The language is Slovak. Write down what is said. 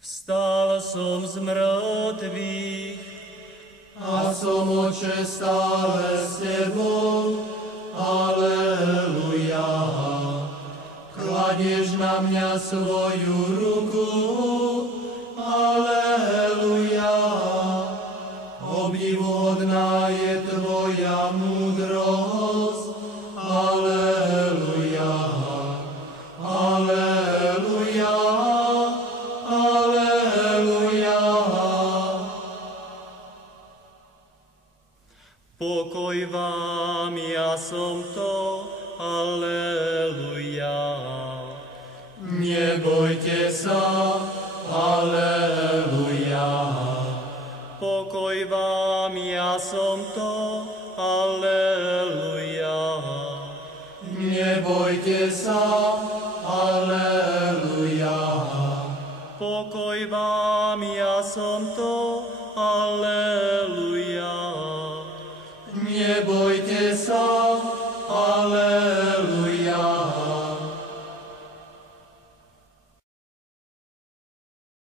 Vstal som z mŕtvych a som, Oče, stále s Tebou. Aleluja. Kladieš na mňa svoju ruku. Aleluja. Obdivuhodná je Tvoja múdrosť. Aleluja. Aleluja. Aleluja. Pokoj vám, ja som to. Aleluja. Nebojte sa. Aleluja. Pokoj vám, ja som to. Aleluja. Nebojte sa. Aleluja. Pokoj vám, ja som to. Aleluja. Nebojte sa.